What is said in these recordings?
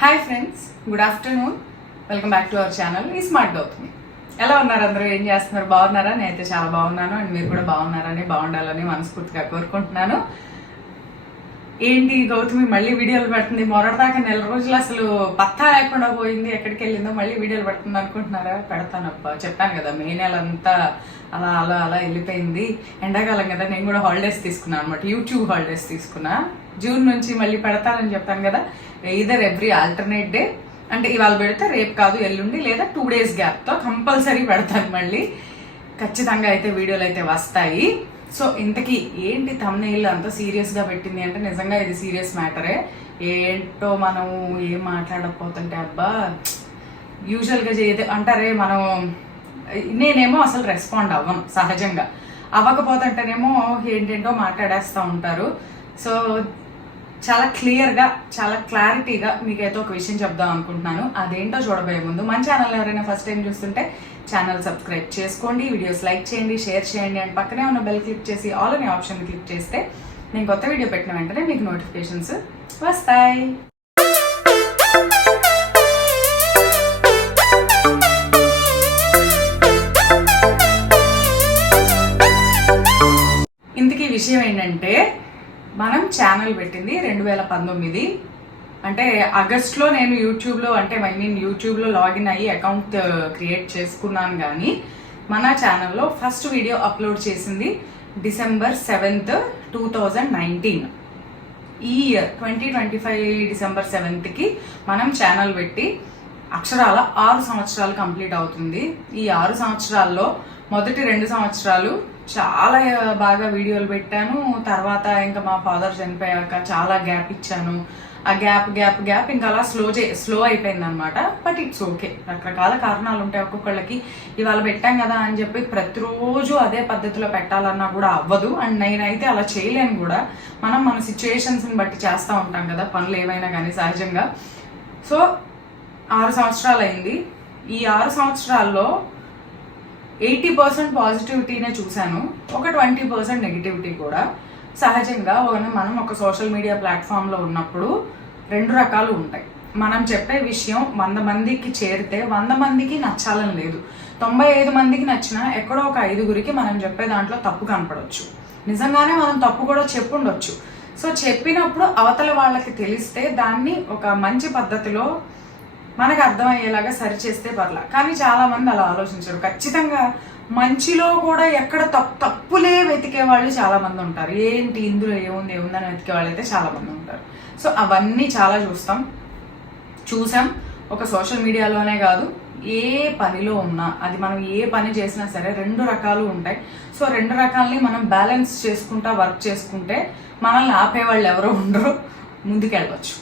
Hi friends, good afternoon. Welcome back to our channel ఈ smart Gautami. ఎలా ఉన్నారు అందరూ? ఏం చేస్తున్నారు? బాగున్నారా? నేనైతే చాలా బాగున్నాను. అండ్ మీరు కూడా బాగున్నారని, బాగుండాలని మనస్ఫూర్తిగా కోరుకుంటున్నాను. ఏంటి గౌతమి మళ్ళీ వీడియోలు పెడుతుంది? మొరటిదాకా 4 రోజులు అసలు పత్తా లేకుండా పోయింది, ఎక్కడికి వెళ్ళిందో మళ్ళీ వీడియోలు పెడుతుంది అనుకుంటున్నారా? పెడతానబ్బా, చెప్పాను కదా, మే నెల అంతా అలా అలా అలా వెళ్ళిపోయింది. ఎండాకాలం కదా, నేను కూడా హాలిడేస్ తీసుకున్నాను అనమాట, యూట్యూబ్ హాలిడేస్ తీసుకున్నా. జూన్ నుంచి మళ్ళీ పెడతానని చెప్పాను కదా, ఈదర్ ఎవ్రీ ఆల్టర్నేట్ డే, అంటే ఇవాళ పెడితే రేపు కాదు ఎల్లుండి, లేదా 2 days గ్యాప్తో కంపల్సరీ పెడతాను మళ్ళీ. ఖచ్చితంగా అయితే వీడియోలు అయితే వస్తాయి. సో ఇంతకీ ఏంటి థంబ్నెయిల్ అంత సీరియస్గా పెట్టింది అంటే, నిజంగా ఇది సీరియస్ మ్యాటరే. ఏంటో మనం ఏం మాట్లాడకపోతుంటే అబ్బా, యూజువల్గా అంటారే మనం, నేనేమో అసలు రెస్పాండ్ అవ్వను సహజంగా, అవ్వకపోతుంటేనేమో ఏంటేంటో మాట్లాడేస్తూ ఉంటారు. సో చాలా క్లియర్గా, చాలా క్లారిటీగా మీకైతే ఒక విషయం చెప్దాం అనుకుంటున్నాను. అదేంటో చూడబోయే ముందు మన ఛానల్ ఎవరైనా ఫస్ట్ టైం చూస్తుంటే ఛానల్ సబ్స్క్రైబ్ చేసుకోండి, వీడియోస్ లైక్ చేయండి, షేర్ చేయండి, అండ్ పక్కనే ఉన్న బెల్ క్లిక్ చేసి ఆల్ అనే ఆప్షన్ క్లిక్ చేస్తే నేను కొత్త వీడియో పెట్టిన వెంటనే మీకు నోటిఫికేషన్స్ వస్తాయి. ఇంతకీ విషయం ఏంటంటే, మనం ఛానల్ పెట్టింది 2019, అంటే ఆగస్ట్లో నేను యూట్యూబ్లో, అంటే యూట్యూబ్లో లాగిన్ అయ్యి అకౌంట్ క్రియేట్ చేసుకున్నాను. కానీ మన ఛానల్లో ఫస్ట్ వీడియో అప్లోడ్ చేసింది December 7th, 2019. ఈ ఇయర్ 2025 December 7th మనం ఛానల్ పెట్టి అక్షరాల 6 సంవత్సరాలు కంప్లీట్ అవుతుంది. ఈ 6 సంవత్సరాల్లో మొదటి 2 సంవత్సరాలు చాలా బాగా వీడియోలు పెట్టాను. తర్వాత ఇంకా మా ఫాదర్ చనిపోయాక చాలా గ్యాప్ ఇచ్చాను. ఆ గ్యాప్ ఇంకా అలా స్లో అయిపోయింది అనమాట. బట్ ఇట్స్ ఓకే, రకరకాల కారణాలు ఉంటాయి ఒక్కొక్కళ్ళకి. ఇవాళ పెట్టాం కదా అని చెప్పి ప్రతిరోజు అదే పద్ధతిలో పెట్టాలన్నా కూడా అవ్వదు, అండ్ నేనైతే అలా చేయలేను కూడా. మన సిచ్యుయేషన్స్ని బట్టి చేస్తూ ఉంటాం కదా పనులు ఏవైనా కానీ సహజంగా. సో 6 సంవత్సరాలు అయింది. ఈ 6 సంవత్సరాల్లో 80% పాజిటివిటీనే చూశాను, ఒక 20% నెగిటివిటీ కూడా. సహజంగా మనం ఒక సోషల్ మీడియా ప్లాట్ఫామ్లో ఉన్నప్పుడు 2 రకాలు ఉంటాయి. మనం చెప్పే విషయం 100 మందికి చేరితే 100 మందికి నచ్చాలని లేదు. 95 మందికి నచ్చినా ఎక్కడో ఒక 5గురికి మనం చెప్పే దాంట్లో తప్పు కనపడవచ్చు. నిజంగానే మనం తప్పు కూడా చెప్పుండొచ్చు. సో చెప్పినప్పుడు అవతల వాళ్ళకి తెలిస్తే దాన్ని ఒక మంచి పద్ధతిలో మనకు అర్థమయ్యేలాగా సరిచేస్తే పర్లా. కానీ చాలా మంది అలా ఆలోచించరు. ఖచ్చితంగా మంచిలో కూడా ఎక్కడ తప్పులే వెతికే వాళ్ళు చాలా మంది ఉంటారు. ఏంటి ఇందులో ఏముందని వెతికే వాళ్ళు అయితే చాలా మంది ఉంటారు. సో అవన్నీ చాలా చూసాం. ఒక సోషల్ మీడియాలోనే కాదు, ఏ పనిలో ఉన్నా, అది మనం ఏ పని చేసినా సరే 2 రకాలు ఉంటాయి. సో 2 రకాలని మనం బ్యాలెన్స్ చేసుకుంటా వర్క్ చేసుకుంటే మనల్ని ఆపేవాళ్ళు ఎవరో ఉండరు, ముందుకెళ్ళవచ్చు.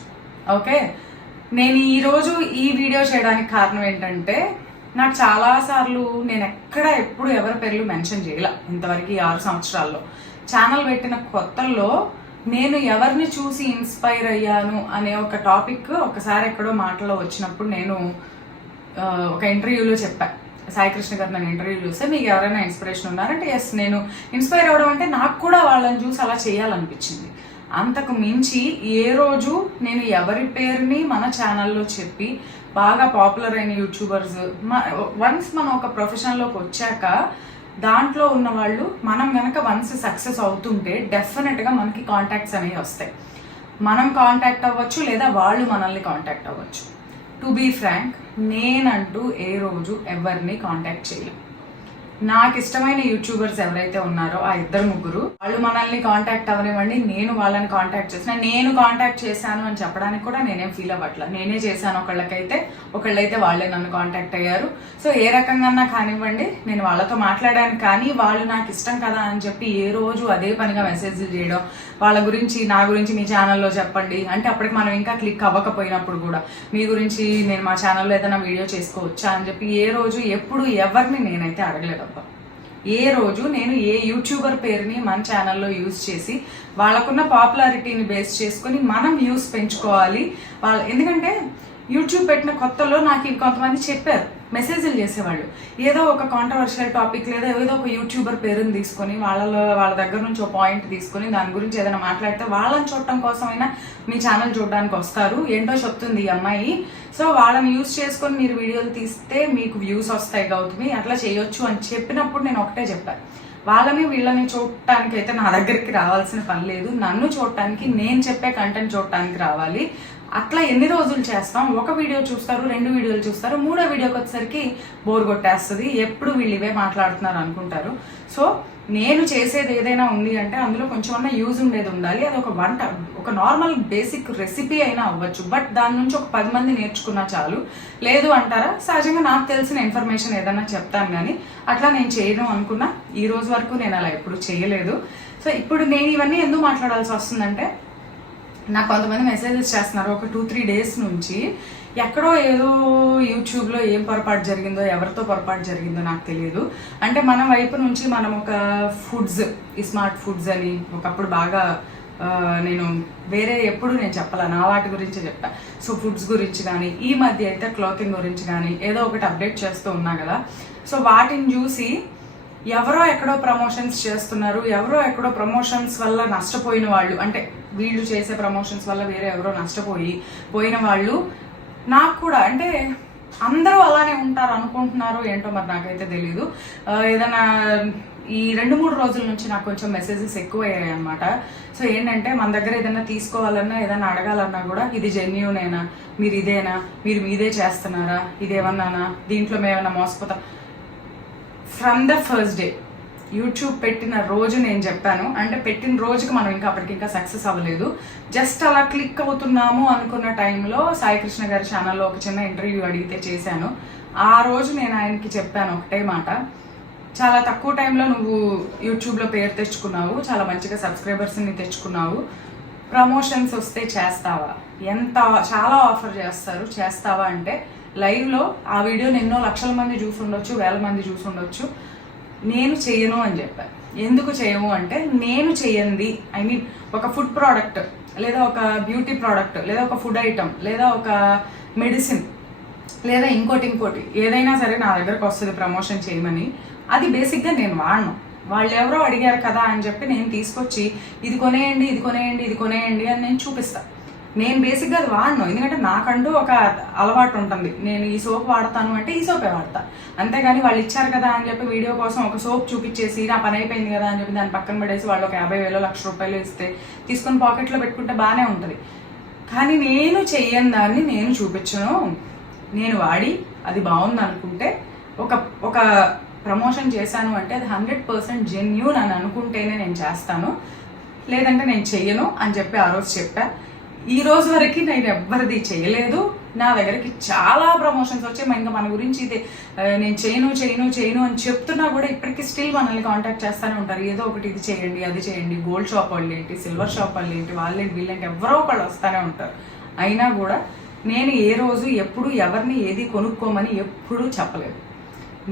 ఓకే, నేను ఈరోజు ఈ వీడియో చేయడానికి కారణం ఏంటంటే, నాకు చాలాసార్లు నేను ఎప్పుడు ఎవరి పేర్లు మెన్షన్ చేయాల ఇంతవరకు 6 సంవత్సరాల్లో. ఛానల్ పెట్టిన కొత్తల్లో నేను ఎవరిని చూసి ఇన్స్పైర్ అయ్యాను అనే ఒక టాపిక్ ఒకసారి ఎక్కడో మాటలో వచ్చినప్పుడు నేను ఒక ఇంటర్వ్యూలో చెప్పాను. సాయికృష్ణ గారు నన్ను ఇంటర్వ్యూ చూస్తే, మీకు ఎవరైనా ఇన్స్పిరేషన్ ఉన్నారంటే ఎస్, నేను ఇన్స్పైర్ అవ్వడం అంటే నాకు కూడా వాళ్ళని చూసి అలా చేయాలనిపించింది. అంతకు మించి ఏ రోజు నేను ఎవరి పేరుని మన ఛానల్లో చెప్పి బాగా పాపులర్ అయిన యూట్యూబర్స్, వన్స్ మనం ఒక ప్రొఫెషన్లోకి వచ్చాక దాంట్లో ఉన్న వాళ్ళు, మనం కనుక వన్స్ సక్సెస్ అవుతుంటే డెఫినెట్గా మనకి కాంటాక్ట్స్ అనేవి వస్తాయి. మనం కాంటాక్ట్ అవ్వచ్చు, లేదా వాళ్ళు మనల్ని కాంటాక్ట్ అవ్వచ్చు. టు బీ ఫ్రాంక్, నేనంటూ ఏ రోజు ఎవరిని కాంటాక్ట్ చేయలేం. నాకు ఇష్టమైన యూట్యూబర్స్ ఎవరైతే ఉన్నారో ఆ 2-3 వాళ్ళు మనల్ని కాంటాక్ట్ అవ్వనివ్వండి, నేను వాళ్ళని కాంటాక్ట్ చేసిన, నేను కాంటాక్ట్ చేశాను అని చెప్పడానికి కూడా నేనేం ఫీల్ అవ్వట్లా. నేనే చేశాను ఒకళ్ళైతే వాళ్ళే నన్ను కాంటాక్ట్ అయ్యారు. సో ఏ రకంగా కానివ్వండి, నేను వాళ్ళతో మాట్లాడాను. కానీ వాళ్ళు నాకు ఇష్టం కదా అని చెప్పి ఏ రోజు అదే పనిగా మెసేజ్లు చేయడం, వాళ్ళ గురించి నా గురించి మీ ఛానల్లో చెప్పండి అంటే, అప్పటికి మనం ఇంకా క్లిక్ అవ్వకపోయినప్పుడు కూడా మీ గురించి నేను మా ఛానల్లో ఏదైనా వీడియో చేసుకోవచ్చా అని చెప్పి ఏ రోజు ఎప్పుడు ఎవరిని నేనైతే అడగలేదు. ఏ రోజు నేను ఏ యూట్యూబర్ పేరుని మన ఛానల్లో యూజ్ చేసి వాళ్ళకున్న పాపులారిటీని బేస్ చేసుకొని మనం వ్యూస్ పెంచుకోవాలి ఎందుకంటే యూట్యూబ్ పెట్టిన కొత్తలో నాకు కొంతమంది చెప్పారు, మెసేజ్లు చేసేవాళ్ళు. ఏదో ఒక కాంట్రవర్షియల్ టాపిక్ లేదా ఏదో ఒక యూట్యూబర్ పేరుని తీసుకొని వాళ్ళ దగ్గర నుంచి ఒక పాయింట్ తీసుకొని దాని గురించి ఏదైనా మాట్లాడితే వాళ్ళని చూడటం కోసమైనా మీ ఛానల్ చూడడానికి వస్తారు, ఏంటో చెప్తుంది ఈ అమ్మాయి, సో వాళ్ళని యూజ్ చేసుకొని మీరు వీడియోలు తీస్తే మీకు వ్యూస్ వస్తాయి గౌతమి, అట్లా చేయొచ్చు అని చెప్పినప్పుడు నేను ఒకటే చెప్పాను, వాళ్ళని వీళ్ళని చూడటానికి అయితే నా దగ్గరికి రావాల్సిన పని లేదు, నన్ను చూడటానికి నేను చెప్పే కంటెంట్ చూడటానికి రావాలి. అట్లా ఎన్ని రోజులు చేస్తాం, ఒక వీడియో చూస్తారు, 2 వీడియోలు చూస్తారు, 3వ వీడియోకి వచ్చేసరికి బోర్ కొట్టేస్తుంది, ఎప్పుడు వీళ్ళు ఇవే మాట్లాడుతున్నారు అనుకుంటారు. సో నేను చేసేది ఏదైనా ఉంది అంటే అందులో కొంచెం యూజ్ ఉండేది ఉండాలి. అది ఒక వంట, ఒక నార్మల్ బేసిక్ రెసిపీ అయినా అవ్వచ్చు, బట్ దాని నుంచి ఒక 10 మంది నేర్చుకున్నా చాలు. లేదు అంటారా, సహజంగా నాకు తెలిసిన ఇన్ఫర్మేషన్ ఏదైనా చెప్తాను, కానీ అట్లా నేను చేయను అనుకున్నా. ఈ రోజు వరకు నేను అలా ఎప్పుడు చేయలేదు. సో ఇప్పుడు నేను ఇవన్నీ ఎందుకు మాట్లాడాల్సి వస్తుందంటే, నాకు కొంతమంది మెసేజెస్ చేస్తున్నారు ఒక 2-3 డేస్ నుంచి, ఎక్కడో ఏదో యూట్యూబ్లో ఏం పొరపాటు జరిగిందో, ఎవరితో పొరపాటు జరిగిందో నాకు తెలియదు. అంటే మన వైపు నుంచి మనం ఒక ఫుడ్స్, ఈ స్మార్ట్ ఫుడ్స్ అని ఒకప్పుడు బాగా నేను వేరే ఎప్పుడు నేను చెప్పాల, నా వాటి గురించి చెప్పా. సో ఫుడ్స్ గురించి కానీ, ఈ మధ్య అయితే క్లాతింగ్ గురించి కానీ ఏదో ఒకటి అప్డేట్ చేస్తూ ఉన్నా కదా. సో వాటిని చూసి ఎవరో ఎక్కడో ప్రమోషన్స్ చేస్తున్నారు, ఎవరో ఎక్కడో ప్రమోషన్స్ వల్ల నష్టపోయిన వాళ్ళు, అంటే వీళ్ళు చేసే ప్రమోషన్స్ వల్ల వేరే ఎవరో పోయిన వాళ్ళు నాకు కూడా, అంటే అందరూ అలానే ఉంటారు అనుకుంటున్నారు ఏంటో మరి నాకైతే తెలీదు. ఏదైనా ఈ 2-3 రోజుల నుంచి నాకు కొంచెం మెసేజెస్ ఎక్కువ అయ్యాయి అనమాట. సో ఏంటంటే మన దగ్గర ఏదైనా తీసుకోవాలన్నా ఏదైనా అడగాలన్నా కూడా ఇది జెన్యూనేనా, మీరు ఇదేనా, మీరు మీదే చేస్తున్నారా, ఇదేమన్నానా, దీంట్లో మేమన్నా మోసపోతాం. From the first day YouTube పెట్టిన రోజు నేను చెప్పాను, అంటే పెట్టిన రోజుకి మనం అప్పటికి సక్సెస్ అవ్వలేదు, జస్ట్ అలా క్లిక్ అవుతున్నాము అనుకున్న టైంలో సాయికృష్ణ గారి ఛానల్లో ఒక చిన్న ఇంటర్వ్యూ అడిగితే చేశాను. ఆ రోజు నేను ఆయనకి చెప్పాను ఒకటే మాట, చాలా తక్కువ టైంలో నువ్వు యూట్యూబ్లో పేరు తెచ్చుకున్నావు, చాలా మంచిగా సబ్స్క్రైబర్స్ని తెచ్చుకున్నావు, ప్రమోషన్స్ వస్తే చేస్తావా, చాలా ఆఫర్ చేస్తావా అంటే లైవ్లో ఆ వీడియోని ఎన్నో లక్షల మంది చూసుండొచ్చు, 1000 మంది చూసుండొచ్చు, నేను చెయ్యను అని చెప్పాను. ఎందుకు చేయము అంటే, నేను చెయ్యంది, ఐ మీన్ ఒక ఫుడ్ ప్రోడక్ట్ లేదా ఒక బ్యూటీ ప్రోడక్ట్ లేదా ఒక ఫుడ్ ఐటమ్ లేదా ఒక మెడిసిన్ లేదా ఇంకోటి ఏదైనా సరే నా దగ్గరకు వస్తుంది ప్రమోషన్ చేయమని, అది బేసిక్గా నేను వాడను. వాళ్ళు ఎవరో అడిగారు కదా అని చెప్పి నేను తీసుకొచ్చి ఇది కొనేయండి అని నేను చూపిస్తాను. నేను బేసిక్గా అది వాడను, ఎందుకంటే నాకంటూ ఒక అలవాటు ఉంటుంది, నేను ఈ సోప్ వాడతాను అంటే ఈ సోపే వాడతా, అంతేగాని వాళ్ళు ఇచ్చారు కదా అని చెప్పి వీడియో కోసం ఒక సోప్ చూపించేసి నా పని అయిపోయింది కదా అని చెప్పి దాన్ని పక్కన పడేసి వాళ్ళు ఒక 50,000 1,00,000 రూపాయలు ఇస్తే తీసుకొని పాకెట్లో పెట్టుకుంటే బాగానే ఉంటుంది. కానీ నేను చెయ్యని దాన్ని నేను చూపించను, నేను వాడి అది బాగుంది అనుకుంటే ఒక ప్రమోషన్ చేశాను అంటే అది 100% జెన్యూన్ అని అనుకుంటేనే నేను చేస్తాను, లేదంటే నేను చెయ్యను అని చెప్పి ఆ రోజు చెప్పా. ఈ రోజు వరకు నేను ఎవ్వరిది చేయలేదు. నా దగ్గరికి చాలా ప్రమోషన్స్ వచ్చాయి, ఇంకా మన గురించి ఇది నేను చేయను అని చెప్తున్నా కూడా ఇప్పటికీ స్టిల్ మనల్ని కాంటాక్ట్ చేస్తూనే ఉంటారు. ఏదో ఒకటి ఇది చేయండి, అది చేయండి, గోల్డ్ షాప్ వాళ్ళు ఏంటి, సిల్వర్ షాప్ వాళ్ళు ఏంటి, వాళ్ళేంటి వీళ్ళేంటి, ఎవరో ఒకళ్ళు వస్తూనే ఉంటారు. అయినా కూడా నేను ఏ రోజు ఎప్పుడు ఎవరిని ఏది కొనుక్కోమని ఎప్పుడూ చెప్పలేదు.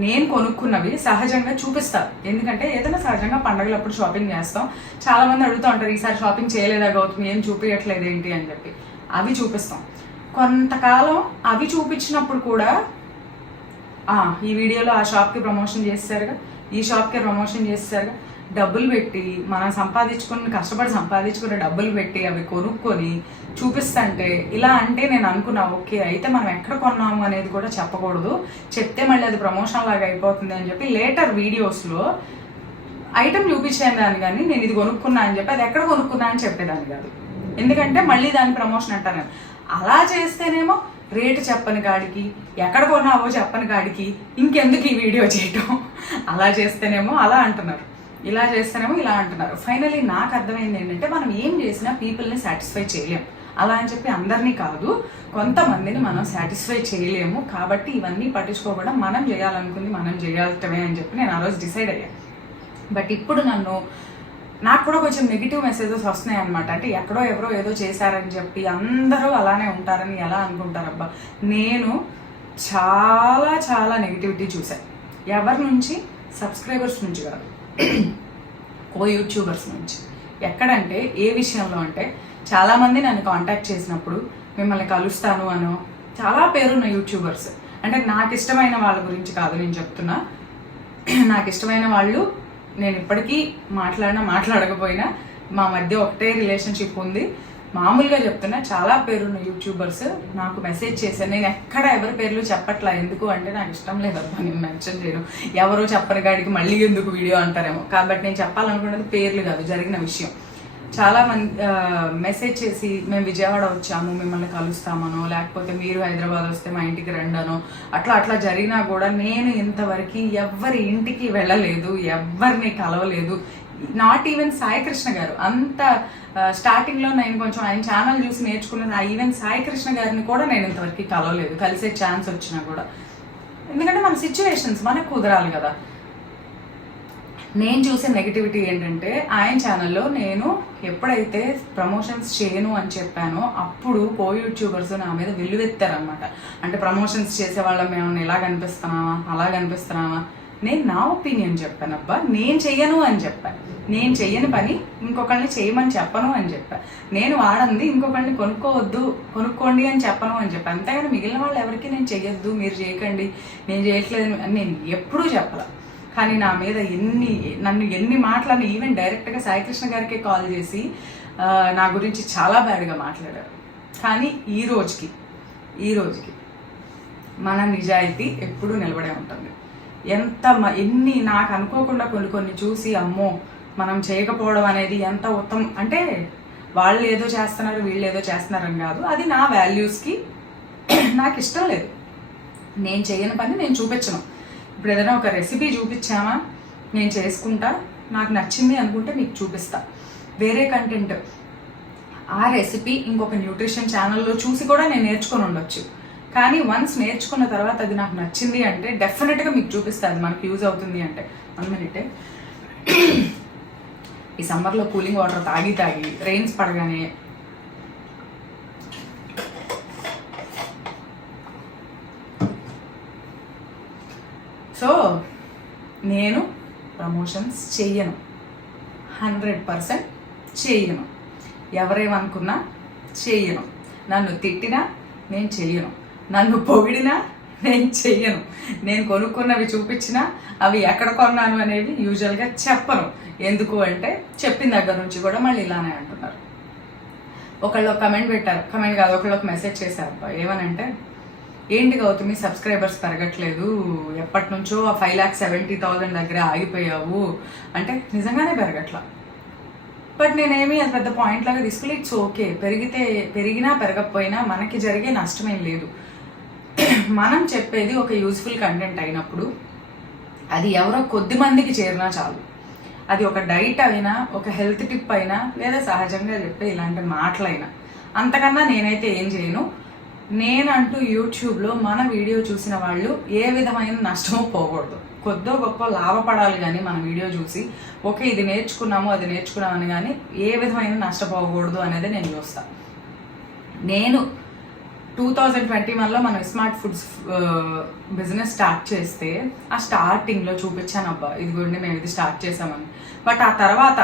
నేను కొనుక్కున్నవి సహజంగా చూపిస్తాను, ఎందుకంటే ఏదైనా సహజంగా పండుగలప్పుడు షాపింగ్ చేస్తాం. చాలా మంది అడుగుతూ ఉంటారు, ఈసారి షాపింగ్ చేయలేదా గౌతమి, ఏం చూపించట్లేదు ఏంటి అని చెప్పి. అవి చూపిస్తాం. కొంతకాలం అవి చూపించినప్పుడు కూడా ఈ వీడియోలో ఆ షాప్కి ప్రమోషన్ చేస్తారుగా, ఈ షాప్కి ప్రమోషన్ చేస్తారుగా, డబ్బులు పెట్టి మనం కష్టపడి సంపాదించుకున్న డబ్బులు పెట్టి అవి కొనుక్కొని చూపిస్తుంటే ఇలా అంటే నేను అనుకున్నా, ఓకే అయితే మనం ఎక్కడ కొన్నాము అనేది కూడా చెప్పకూడదు, చెప్తే మళ్ళీ అది ప్రమోషన్ లాగా అయిపోతుంది అని చెప్పి లేటర్ వీడియోస్లో ఐటమ్ చూపించాను దాన్ని, కానీ నేను ఇది కొనుక్కున్నా అని చెప్పి అది ఎక్కడ కొనుక్కున్నా అని చెప్పేదాన్ని కాదు, ఎందుకంటే మళ్ళీ దాని ప్రమోషన్ అంటాను. అలా చేస్తేనేమో రేటు చెప్పని కాడికి, ఎక్కడ కొన్నావో చెప్పని కాడికి ఇంకెందుకు ఈ వీడియో చేయటం, అలా చేస్తేనేమో అలా అంటున్నారు, ఇలా చేస్తేనేమో ఇలా అంటున్నారు. ఫైనలీ నాకు అర్థమైంది ఏంటంటే, మనం ఏం చేసినా పీపుల్ని సాటిస్ఫై చేయలేం. అలా అని చెప్పి అందరినీ కాదు, కొంతమందిని మనం సాటిస్ఫై చేయలేము. కాబట్టి ఇవన్నీ పట్టించుకోకుండా మనం చేయాలనుకుంది మనం చేయాలటమే అని చెప్పి నేను ఆ రోజు డిసైడ్ అయ్యాను. బట్ ఇప్పుడు నాకు కూడా కొంచెం నెగిటివ్ మెసేజెస్ వస్తున్నాయి అనమాట. అంటే ఎక్కడో ఎవరో ఏదో చేశారని చెప్పి అందరూ అలానే ఉంటారని ఎలా అనుకుంటారబ్బా. నేను చాలా చాలా నెగిటివిటీ చూశాను. ఎవరి నుంచి? సబ్స్క్రైబర్స్ నుంచి కాదు, కో యూట్యూబర్స్ నుంచి. ఎక్కడంటే ఏ విషయంలో అంటే, చాలామంది నన్ను కాంటాక్ట్ చేసినప్పుడు మిమ్మల్ని కలుస్తాను అనో, చాలా పేరున్న యూట్యూబర్స్, అంటే నాకు ఇష్టమైన వాళ్ళ గురించి కాదు నేను చెప్తున్నా, నాకు ఇష్టమైన వాళ్ళు నేను ఇప్పటికీ మాట్లాడకపోయినా మా మధ్య ఒకటే రిలేషన్షిప్ ఉంది. మామూలుగా చెప్తున్నా, చాలా పేరున్న యూట్యూబర్స్ నాకు మెసేజ్ చేశాను. నేను ఎక్కడ ఎవరి పేర్లు చెప్పట్లా, ఎందుకు అంటే నాకు ఇష్టం లేదబ్బా నేను మెన్షన్ చేయను. ఎవరో చెప్పని గాడికి మళ్ళీ ఎందుకు వీడియో అంటారేమో, కాబట్టి నేను చెప్పాలనుకున్నది పేర్లు కాదు, జరిగిన విషయం. చాలా మంది మెసేజ్ చేసి మేము విజయవాడ వచ్చాము మిమ్మల్ని కలుస్తామనో, లేకపోతే మీరు హైదరాబాద్ వస్తే మా ఇంటికి రండనో, అట్లా జరిగినా కూడా నేను ఇంతవరకు ఎవరి ఇంటికి వెళ్ళలేదు, ఎవరిని కలవలేదు. నాట్ ఈవెన్ సాయి కృష్ణ గారు, అంత స్టార్టింగ్లో నేను కొంచెం ఆయన ఛానల్ చూసి నేర్చుకున్నాను. ఈవెన్ సాయి కృష్ణ గారిని కూడా నేను ఇంతవరకు కలవలేదు, కలిసే ఛాన్స్ వచ్చినా కూడా. ఎందుకంటే మన సిచ్యువేషన్స్ మనకు కుదరాలి కదా. నేను చూసే నెగిటివిటీ ఏంటంటే, ఆయన ఛానల్లో నేను ఎప్పుడైతే ప్రమోషన్స్ చేయను అని చెప్పానో అప్పుడు యూట్యూబర్స్ నా మీద వెల్లువెత్తారనమాట. అంటే ప్రమోషన్స్ చేసే వాళ్ళం మేము ఇలా కనిపిస్తున్నామా, అలా కనిపిస్తున్నామా. నేను నా ఒపీనియన్ చెప్పాను, అబ్బా నేను చెయ్యను అని చెప్పాను. నేను చెయ్యని పని ఇంకొకరిని చేయమని చెప్పను అని చెప్పాను. నేను వాడంది ఇంకొకరిని కొనుక్కోండి అని చెప్పను అని చెప్పాను. అంతేగాని మిగిలిన వాళ్ళు ఎవరికి నేను చెయ్యొద్దు, మీరు చేయకండి, నేను చేయట్లేదు అని నేను ఎప్పుడూ చెప్పాల. కానీ నా మీద నన్ను ఎన్ని మాటలని, ఈవెన్ డైరెక్ట్గా సాయికృష్ణ గారికే కాల్ చేసి నా గురించి చాలా బ్యాడ్గా మాట్లాడారు. కానీ ఈ రోజుకి మన నిజాయితీ ఎప్పుడూ నిలబడే ఉంటుంది. ఎన్ని నాకు అనుకోకుండా కొన్ని చూసి అమ్మో మనం చేయకపోవడం అనేది ఎంత ఉత్తమం. అంటే వాళ్ళు ఏదో చేస్తున్నారు వీళ్ళు ఏదో చేస్తున్నారని కాదు, అది నా వాల్యూస్కి నాకు ఇష్టం లేదు. నేను చేయని పని నేను చూపించను. ఇప్పుడు ఏదైనా ఒక రెసిపీ చూపించామా, నేను చేసుకుంటా, నాకు నచ్చింది అనుకుంటే మీకు చూపిస్తా. వేరే కంటెంట్ ఆ రెసిపీ ఇంకొక న్యూట్రిషన్ ఛానల్లో చూసి కూడా నేను నేర్చుకొని ఉండొచ్చు. కానీ వన్స్ నేర్చుకున్న తర్వాత అది నాకు నచ్చింది అంటే డెఫినెట్గా మీకు చూపిస్తా, అది మనకు యూజ్ అవుతుంది అంటే. 1 మినిటే. ఈ సమ్మర్లో కూలింగ్ వాటర్ తాగి రెయిన్స్ పడగానే సో నేను ప్రమోషన్స్ చెయ్యను, 100% చెయ్యను. ఎవరేమనుకున్నా చెయ్యను. నన్ను తిట్టినా నేను చెయ్యను, నన్ను పొగిడినా నేను చెయ్యను. నేను కొనుక్కున్నవి చూపించినా అవి ఎక్కడ కొన్నాను అనేవి యూజువల్గా చెప్పను. ఎందుకు అంటే చెప్పిన దగ్గర నుంచి కూడా మళ్ళీ ఇలానే అంటున్నారు. ఒకళ్ళు కమెంట్ పెట్టారు, కమెంట్ కాదు ఒకళ్ళు ఒక మెసేజ్ చేశారు. ఏమనంటే, ఏంటి గౌతమి సబ్స్క్రైబర్స్ పెరగట్లేదు, ఎప్పటి నుంచో 5,70,000 దగ్గర ఆగిపోయావు అంటే. నిజంగానే పెరగట్లా, బట్ నేనేమి అది పెద్ద పాయింట్ లాగా తీసుకుని ఇట్స్ ఓకే. పెరిగినా పెరగకపోయినా మనకి జరిగే నష్టమేం లేదు. మనం చెప్పేది ఒక యూజ్ఫుల్ కంటెంట్ అయినప్పుడు అది ఎవరో కొద్ది మందికి చేరినా చాలు. అది ఒక డైట్ అయినా, ఒక హెల్త్ టిప్ అయినా, లేదా సహజంగా చెప్పే ఇలాంటి మాటలైనా, అంతకన్నా నేనైతే ఏం చేయను. నేనంటూ యూట్యూబ్లో మన వీడియో చూసిన వాళ్ళు ఏ విధమైన నష్టమో పోకూడదు, కొద్దో గొప్ప లాభపడాలి. కానీ మన వీడియో చూసి ఓకే ఇది నేర్చుకున్నాము అది నేర్చుకున్నామని కానీ ఏ విధమైన నష్టపోకూడదు అనేది నేను చూస్తాను. నేను 2021లో మనం స్మార్ట్ ఫుడ్స్ బిజినెస్ స్టార్ట్ చేస్తే ఆ స్టార్టింగ్లో చూపించాను, అబ్బా ఇదిగోండి మేము ఇది స్టార్ట్ చేసామని. బట్ ఆ తర్వాత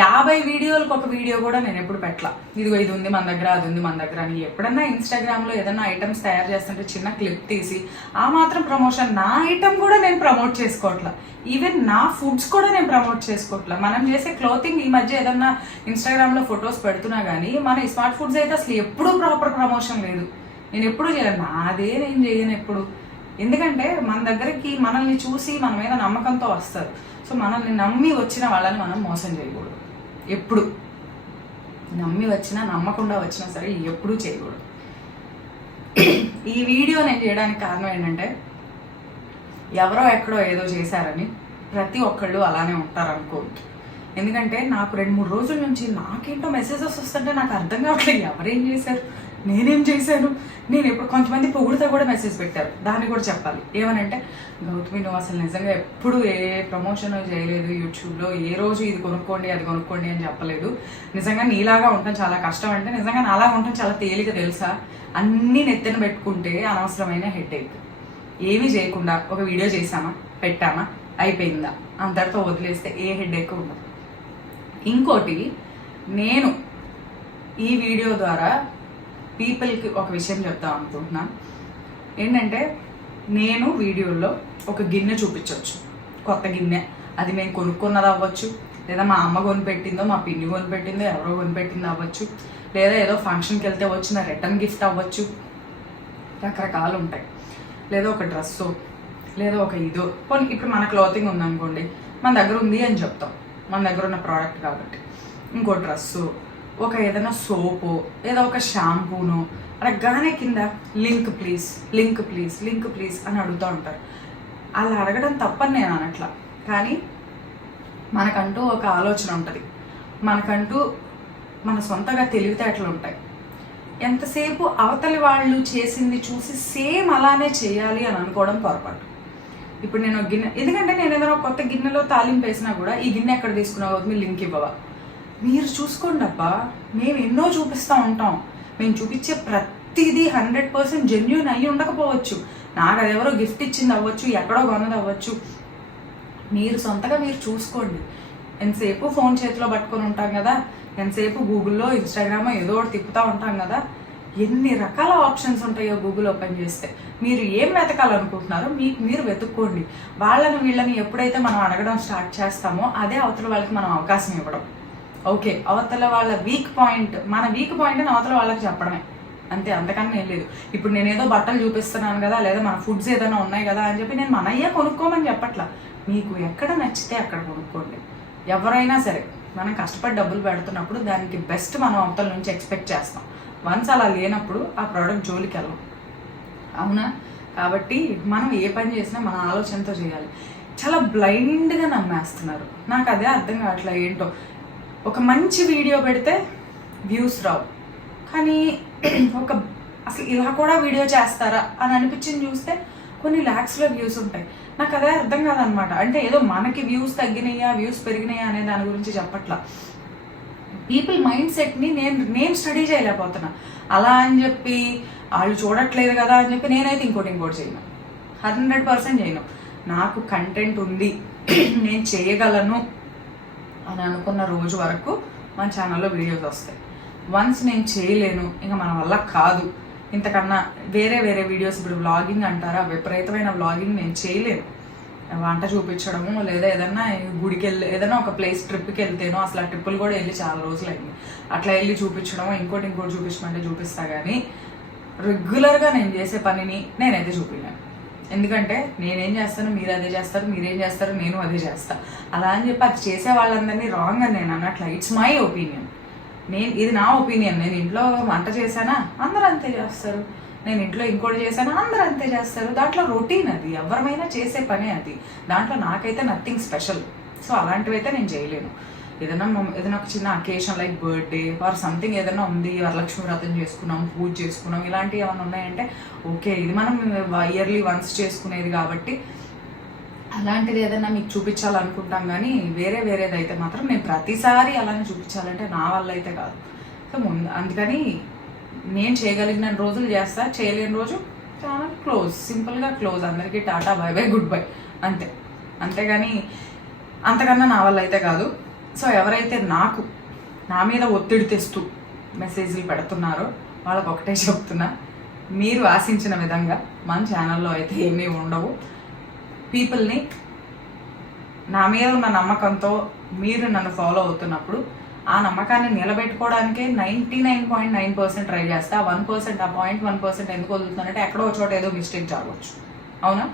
50 వీడియోలకు ఒక వీడియో కూడా నేను ఎప్పుడు పెట్టలా, ఇదిగో ఇది ఉంది మన దగ్గర, అది ఉంది మన దగ్గర అని. ఎప్పుడన్నా ఇన్స్టాగ్రామ్లో ఏదన్నా ఐటమ్స్ తయారు చేస్తుంటే చిన్న క్లిప్ తీసి ఆ మాత్రం ప్రమోషన్, నా ఐటమ్ కూడా నేను ప్రమోట్ చేసుకోవట్లా, ఈవెన్ నా ఫుడ్స్ కూడా నేను ప్రమోట్ చేసుకోవట్లా. మనం చేసే క్లోతింగ్ ఈ మధ్య ఏదన్నా ఇన్స్టాగ్రామ్లో ఫొటోస్ పెడుతున్నా కానీ మన స్మార్ట్ ఫుడ్స్ అయితే అసలు ఎప్పుడూ ప్రాపర్ ప్రమోషన్ లేదు. నేను ఎప్పుడు చేయను, నాదే నేను చేయను ఎప్పుడు. ఎందుకంటే మన దగ్గరికి మనల్ని చూసి మన మీద నమ్మకంతో వస్తారు. సో మనల్ని నమ్మి వచ్చిన వాళ్ళని మనం మోసం చేయకూడదు. ఎప్పుడు నమ్మి వచ్చినా నమ్మకుండా వచ్చినా సరే ఎప్పుడూ చేయకూడదు. ఈ వీడియో నేను చేయడానికి కారణం ఏంటంటే, ఎవరో ఎక్కడో ఏదో చేశారని ప్రతి ఒక్కళ్ళు అలానే ఉంటారు అనుకోవద్దు. ఎందుకంటే నాకు 2-3 రోజుల నుంచి నాకేంటో మెసేజెస్ వస్తుంటే నాకు అర్థం కావట్లేదు, ఎవరేం చేశారు, నేనేం చేశాను. నేను ఎప్పుడు కొంతమంది పొగుడుతో కూడా మెసేజ్ పెట్టారు, దాన్ని కూడా చెప్పాలి. ఏమనంటే, గౌతమి నువ్వు అసలు నిజంగా ఎప్పుడు ఏ ప్రమోషన్ చేయలేదు యూట్యూబ్లో, ఏ రోజు ఇది కొనుక్కోండి అది కొనుక్కోండి అని చెప్పలేదు. నిజంగా నీలాగా ఉండటం చాలా కష్టం అంటే, నిజంగా నాలాగా ఉండటం చాలా తేలిక తెలుసా. అన్నీ నెత్తిన పెట్టుకుంటే అనవసరమైన హెడేక్. ఏమీ చేయకుండా ఒక వీడియో చేసామా, పెట్టామా, అయిపోయిందా, అంతటితో వదిలేస్తే ఏ హెడేక్ ఉండదు. ఇంకోటి, నేను ఈ వీడియో ద్వారా పీపుల్కి ఒక విషయం చెప్తాం అనుకుంటున్నా. ఏంటంటే నేను వీడియోలో ఒక గిన్నె చూపించవచ్చు, కొత్త గిన్నె. అది మేము కొనుక్కున్నది అవ్వచ్చు, లేదా మా అమ్మ కొనిపెట్టిందో, మా పిన్ని కొనిపెట్టిందో, ఎవరో కొనిపెట్టిందో అవ్వచ్చు, లేదా ఏదో ఫంక్షన్కి వెళ్తే వచ్చిన రిటర్న్ గిఫ్ట్ అవ్వచ్చు, రకరకాలు ఉంటాయి. లేదా ఒక డ్రెస్సు, లేదా ఒక ఇదో. కొన్ని ఇప్పుడు మన క్లాతింగ్ ఉందనుకోండి, మన దగ్గర ఉంది అని చెప్తాం, మన దగ్గర ఉన్న ప్రోడక్ట్ కాబట్టి. ఇంకో డ్రెస్సు, ఒక ఏదైనా సోపు, ఏదో ఒక షాంపూను అడగగానే కింద link please, link please, link please అని అడుగుతూ ఉంటారు. అలా అడగడం తప్పని నేను అనట్లా, కానీ మనకంటూ ఒక ఆలోచన ఉంటుంది, మనకంటూ మన సొంతగా తెలివితేటలు ఉంటాయి. ఎంతసేపు అవతలి వాళ్ళు చేసింది చూసి సేమ్ అలానే చేయాలి అని అనుకోవడం పొరపాటు. ఇప్పుడు నేను ఒక గిన్నె, ఎందుకంటే నేను ఏదైనా కొత్త గిన్నెలో తాలింపు వేసినా కూడా ఈ గిన్నె ఎక్కడ తీసుకున్నావు, మీరు లింక్ ఇవ్వవా, మీరు చూసుకోండి అబ్బా. మేము ఎన్నో చూపిస్తూ ఉంటాం, మేము చూపించే ప్రతిదీ 100% జెన్యూన్ అయ్యి ఉండకపోవచ్చు, నాకు అది ఎవరో గిఫ్ట్ ఇచ్చింది అవ్వచ్చు, ఎక్కడో కొన్నది అవ్వచ్చు. మీరు సొంతగా మీరు చూసుకోండి. ఎంతసేపు ఫోన్ చేతిలో పట్టుకొని ఉంటాం కదా, ఎంతసేపు గూగుల్లో ఇన్స్టాగ్రామ్ ఏదో ఒకటి తిప్పుతూ ఉంటాం కదా, ఎన్ని రకాల ఆప్షన్స్ ఉంటాయో గూగుల్ ఓపెన్ చేస్తే. మీరు ఏం వెతకాలనుకుంటున్నారో మీరు వెతుక్కోండి. వాళ్ళని వీళ్ళని ఎప్పుడైతే మనం అడగడం స్టార్ట్ చేస్తామో అదే అవతల వాళ్ళకి మనం అవకాశం ఇవ్వడం. ఓకే, అవతల వాళ్ళ వీక్ పాయింట్, మన వీక్ పాయింట్ని అవతల వాళ్ళకి చెప్పడమే, అంతే, అంతకన్నా ఏం లేదు. ఇప్పుడు నేను ఏదో బట్టలు చూపిస్తున్నాను కదా, లేదా మన ఫుడ్స్ ఏదైనా ఉన్నాయి కదా అని చెప్పి నేను మనయ్యే కొనుక్కోమని చెప్పట్లా. మీకు ఎక్కడ నచ్చితే అక్కడ కొనుక్కోండి. ఎవరైనా సరే మనం కష్టపడి డబ్బులు పెడుతున్నప్పుడు దానికి బెస్ట్ మనం అవతల నుంచి ఎక్స్పెక్ట్ చేస్తాం. వన్స్ అలా లేనప్పుడు ఆ ప్రోడక్ట్ జోలికి వెళ్ళం, అవునా? కాబట్టి మనం ఏ పని చేసినా మన ఆలోచనతో చేయాలి. చాలా బ్లైండ్గా నమ్మేస్తున్నారు, నాకు అదే అర్థం కావట్లే ఏంటో. ఒక మంచి వీడియో పెడితే వ్యూస్ రావు, కానీ అసలు ఇలా కూడా వీడియో చేస్తారా అని అనిపించింది చూస్తే కొన్ని ల్యాక్స్లో వ్యూస్ ఉంటాయి. నాకు అదే అర్థం కాదనమాట. అంటే ఏదో మనకి వ్యూస్ తగ్గినాయా వ్యూస్ పెరిగినాయా అనే దాని గురించి చెప్పట్లా. పీపుల్ మైండ్ సెట్ని నేను స్టడీ చేయలేకపోతున్నా. అలా అని చెప్పి వాళ్ళు చూడట్లేదు కదా అని చెప్పి నేనైతే ఇంకోటి చేయను, 100% చేయను. నాకు కంటెంట్ ఉంది, నేను చేయగలను అని అనుకున్న రోజు వరకు మన ఛానల్లో వీడియోస్ వస్తాయి. వన్స్ నేను చేయలేను, ఇంకా మన వల్ల కాదు, ఇంతకన్నా వేరే వీడియోస్, ఇప్పుడు వ్లాగింగ్ అంటారా, విపరీతమైన వ్లాగింగ్ నేను చేయలేను. వంట చూపించడము, లేదా ఏదన్నా గుడికి వెళ్ళి ఏదైనా ఒక ప్లేస్ ట్రిప్కి వెళ్తేనో, అసలు ఆ ట్రిప్పులు కూడా వెళ్ళి చాలా రోజులు అయింది, అట్లా వెళ్ళి చూపించడం, ఇంకోటి చూపించమంటే చూపిస్తా, కానీ రెగ్యులర్గా నేను చేసే పనిని నేనైతే చూపించాను. ఎందుకంటే నేనేం చేస్తాను మీరు అదే చేస్తారు, మీరేం చేస్తారు నేను అదే చేస్తా. అలా అని చెప్పి అది చేసే వాళ్ళందరినీ రాంగ్ అని నేను అన్నట్ల. ఇట్స్ మై ఒపీనియన్, ఇది నా ఒపీనియన్. నేను ఇంట్లో వంట చేశానా అందరూ అంతే చేస్తారు, నేను ఇంట్లో ఇంకోటి చేశానా అందరూ అంతే చేస్తారు. దాంట్లో రొటీన్, అది ఎవరైనా చేసే పనే అది. దాంట్లో నాకైతే నథింగ్ స్పెషల్. సో అలాంటివి అయితే నేను చేయలేను. ఏదైనా ఒక చిన్న occasion like birthday or something ఏదైనా ఉంది, వరలక్ష్మి వ్రతం చేసుకున్నాం, పూజ చేసుకున్నాం, ఇలాంటివి ఏమైనా ఉన్నాయంటే ఓకే, ఇది మనం ఇయర్లీ వన్స్ చేసుకునేది కాబట్టి అలాంటిది ఏదైనా మీకు చూపించాలనుకుంటాం. కానీ వేరేది అయితే మాత్రం నేను ప్రతిసారి అలానే చూపించాలంటే నా వల్ల అయితే కాదు. సో అందుకని నేను చేయగలిగిన రోజులు చేస్తా, చేయలేని రోజు ఛానల్ క్లోజ్, సింపుల్గా క్లోజ్. అందరికీ Tata, by by, good bye, అంతేగాని అంతకన్నా నా వల్ల అయితే కాదు. సో ఎవరైతే నా మీద ఒత్తిడి తెస్తూ మెసేజ్లు పెడుతున్నారో వాళ్ళకి ఒకటే చెప్తున్నా, మీరు ఆశించిన విధంగా మన ఛానల్లో అయితే ఏమీ ఉండవు. పీపుల్ని నా మీద ఉన్న నమ్మకంతో మీరు నన్ను ఫాలో అవుతున్నప్పుడు ఆ నమ్మకాన్ని నిలబెట్టుకోవడానికే 99.9% ట్రై చేస్తా. 1%, ఆ 0.1% ఎందుకు వదులుతానంటే ఎక్కడో చోట ఏదో మిస్టేక్ జరగవచ్చు, అవునా?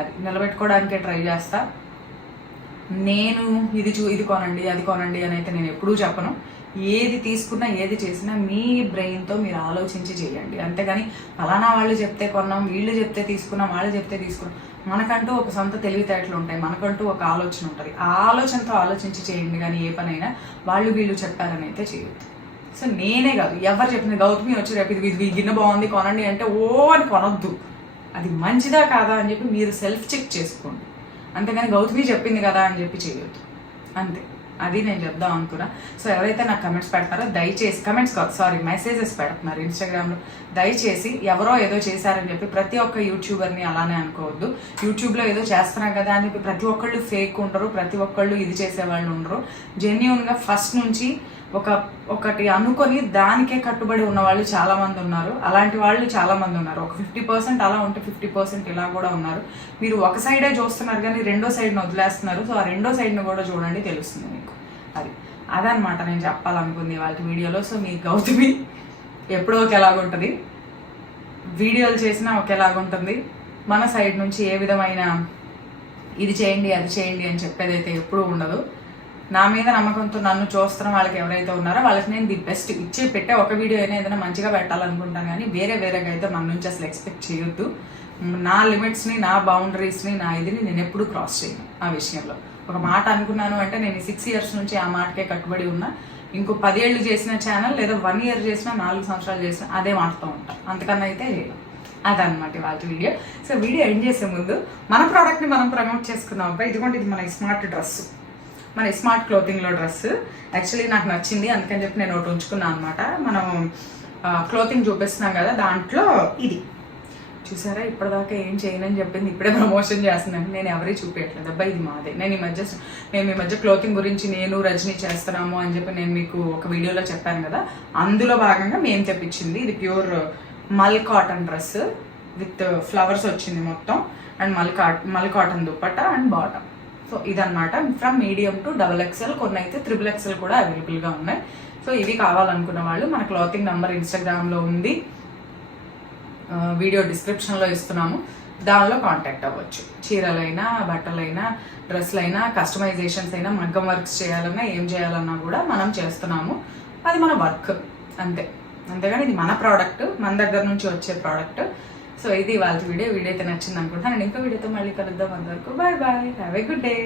అది నిలబెట్టుకోవడానికే ట్రై చేస్తా. నేను ఇది కొనండి అది కొనండి అని అయితే నేను ఎప్పుడూ చెప్పను. ఏది తీసుకున్నా ఏది చేసినా మీ బ్రెయిన్తో మీరు ఆలోచించి చేయండి, అంతేగాని ఫలానా వాళ్ళు చెప్తే కొన్నాం, వీళ్ళు చెప్తే తీసుకున్నాం, వాళ్ళు చెప్తే తీసుకున్నాం. మనకంటూ ఒక సొంత తెలివితేటలు ఉంటాయి, మనకంటూ ఒక ఆలోచన ఉంటుంది. ఆ ఆలోచనతో ఆలోచించి చేయండి, కానీ ఏ పనైనా వాళ్ళు వీళ్ళు చెప్పారని అయితే చేయొద్దు. సో నేనే కాదు, ఎవరు చెప్పిన గౌతమి వచ్చి రేపు ఇది గిన్నె బాగుంది కొనండి అంటే ఓ అని కొనొద్దు. అది మంచిదా కాదా అని చెప్పి మీరు సెల్ఫ్ చెక్ చేసుకోండి, అంతేగాని గౌతమి చెప్పింది కదా అని చెప్పి చేయొద్దు. అంతే, అది నేను చెప్దాం అనుకున్నా. సో ఎవరైతే నాకు కమెంట్స్ పెడతారో దయచేసి, మెసేజెస్ పెడుతున్నారు ఇన్స్టాగ్రామ్లో, దయచేసి ఎవరో ఏదో చేశారని చెప్పి ప్రతి ఒక్క యూట్యూబర్ని అలానే అనుకోవద్దు. యూట్యూబ్లో ఏదో చేస్తున్నాం కదా అని చెప్పి ప్రతి ఒక్కళ్ళు ఫేక్ ఉండరు, ప్రతి ఒక్కళ్ళు ఇది చేసేవాళ్ళు ఉండరు. జెన్యూన్గా ఫస్ట్ నుంచి ఒకటి అనుకొని దానికే కట్టుబడి ఉన్న వాళ్ళు చాలా మంది ఉన్నారు. అలాంటి వాళ్ళు చాలా మంది ఉన్నారు. ఒక 50% అలా ఉంటే 50% ఇలా కూడా ఉన్నారు. మీరు ఒక సైడే చూస్తున్నారు కానీ రెండో సైడ్ని వదిలేస్తున్నారు. సో ఆ రెండో సైడ్ని కూడా చూడండి, తెలుస్తుంది మీకు. అదనమాట నేను చెప్పాలనుకుంది వాళ్ళ వీడియోలో. సో మీ గౌతమి ఎప్పుడో ఒకేలాగుంటుంది, వీడియోలు చేసినా ఒకేలాగుంటుంది. మన సైడ్ నుంచి ఏ విధమైన ఇది చేయండి అది చేయండి అని చెప్పేదైతే ఎప్పుడూ ఉండదు. నా మీద నమ్మకంతో నన్ను చూస్తున్న వాళ్ళకి ఎవరైతే ఉన్నారో వాళ్ళకి నేను ది బెస్ట్ ఇచ్చి పెట్టే ఒక వీడియో అయినా ఏదైనా మంచిగా పెట్టాలనుకుంటాను. కానీ వేరేగా అయితే మన నుంచి అసలు ఎక్స్పెక్ట్ చేయొద్దు. నా లిమిట్స్ని, నా బౌండరీస్ని, నా ఇదిని నేను ఎప్పుడూ క్రాస్ చేయను. ఆ విషయంలో ఒక మాట అనుకున్నాను అంటే నేను 6 years నుంచి ఆ మాటకే కట్టుబడి ఉన్నా. ఇంకో 10 ఏళ్ళు చేసిన ఛానల్ లేదా 1 year చేసినా 4 సంవత్సరాలు చేసినా అదే మాటతో ఉంటాను. అంతకన్నా అయితే లేదు. అదనమాట వాళ్ళ వీడియో. సో వీడియో ఎండ్ చేసే ముందు మన ప్రోడక్ట్ని మనం ప్రమోట్ చేసుకున్నాం అబ్బాయి. ఇదిగోండి, ఇది మన స్మార్ట్ డ్రెస్, మన స్మార్ట్ క్లోతింగ్లో డ్రెస్. యాక్చువల్లీ నాకు నచ్చింది, అందుకని చెప్పి నేను ఒకటి ఉంచుకున్నాను అనమాట. మనం క్లోతింగ్ చూపిస్తున్నాం కదా, దాంట్లో ఇది చూసారా. ఇప్పటిదాకా ఏం చేయనని చెప్పింది, ఇప్పుడే ప్రమోషన్ చేస్తున్నాను. నేను ఎవరికి చూపించట్లేదు అబ్బాయి, ఇది మాదే. మేము ఈ మధ్య క్లోతింగ్ గురించి నేను రజనీ చేస్తున్నాము అని చెప్పి నేను మీకు ఒక వీడియోలో చెప్పాను కదా, అందులో భాగంగా మేము తెప్పించింది. ఇది ప్యూర్ మల్ కాటన్ డ్రెస్ విత్ ఫ్లవర్స్ వచ్చింది మొత్తం. అండ్ మల్ cotton dupatta and bottom. So ఇదన్నమాట. ఫ్రమ్ మీడియం టు XXL, కొన్ని అయితే XXL కూడా అవైలబుల్గా ఉన్నాయి. సో ఇవి కావాలనుకున్న వాళ్ళు మన క్లాతింగ్ నెంబర్ ఇన్స్టాగ్రామ్లో ఉంది, వీడియో డిస్క్రిప్షన్లో ఇస్తున్నాము, దానిలో కాంటాక్ట్ అవ్వచ్చు. చీరలైనా, బట్టలైనా, డ్రెస్లైనా, కస్టమైజేషన్స్ అయినా, మగ్గం వర్క్స్ చేయాలన్నా, ఏం చేయాలన్నా కూడా మనం చేస్తున్నాము. అది మన వర్క్ అంతేగాని ఇది మన ప్రోడక్ట్, మన దగ్గర నుంచి వచ్చే ప్రోడక్ట్. సో ఇది వాళ్ళ వీడియో అయితే నచ్చింది అనుకుంటున్నాను. నేను ఇంకో వీడియోతో మళ్ళీ కలుద్దాం. అందరికీ bye bye, have a good day.